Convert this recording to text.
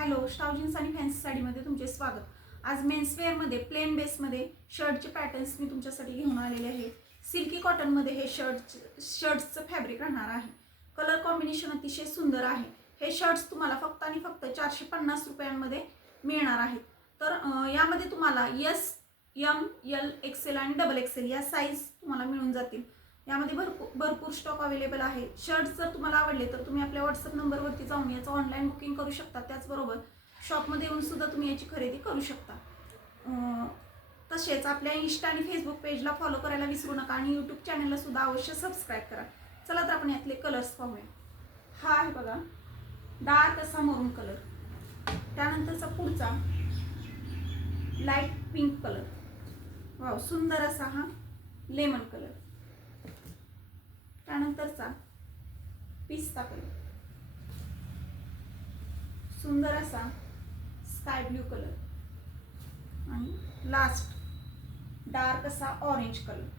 Hello, स्टाव jeans आणि fancy साडीमध्ये तुमचे स्वागत। आज मेन्सवेअरमध्ये प्लेन बेसमध्ये शर्टचे पॅटर्न्स मी तुमच्यासाठी घेऊन आलेले आहेत। सिल्की कॉटनमध्ये हे शर्ट्सचं फॅब्रिक राहणार आहे। कलर कॉम्बिनेशन अतिशय सुंदर आहे। हे शर्ट्स तुम्हाला फक्त आणि फक्त 450 रुपयांमध्ये मिळणार आहेत। तर यामध्ये तुम्हाला एस, एम, एल, एक्सेल आणि डबल एक्सेल या साईज तुम्हाला मिळून जातील। यामध्ये भरपूर स्टॉक अवेलेबल आहे। शर्ट्स जर तुम्हाला आवडले तर तुम्ही आपल्या व्हॉट्सअप नंबरवरती जाऊन याचं ऑनलाईन बुकिंग करू शकता। त्याचबरोबर शॉपमध्ये येऊन सुद्धा तुम्ही याची खरेदी करू शकता। तसेच आपल्या इंस्टा आणि फेसबुक पेजला फॉलो करायला विसरू नका आणि यूट्यूब चॅनलला सुद्धा अवश्य सबस्क्राईब करा। चला तर आपण यातले कलर्स पाहूया। हा आहे बघा डार्क असा मरून कलर, त्यानंतरचा पुढचा लाईट पिंक कलर, वाव सुंदर असा हा लेमन कलर, त्यानंतरचा पिस्ता कलर, सुंदर असा स्काय ब्ल्यू कलर आणि लास्ट डार्क असा ऑरेंज कलर।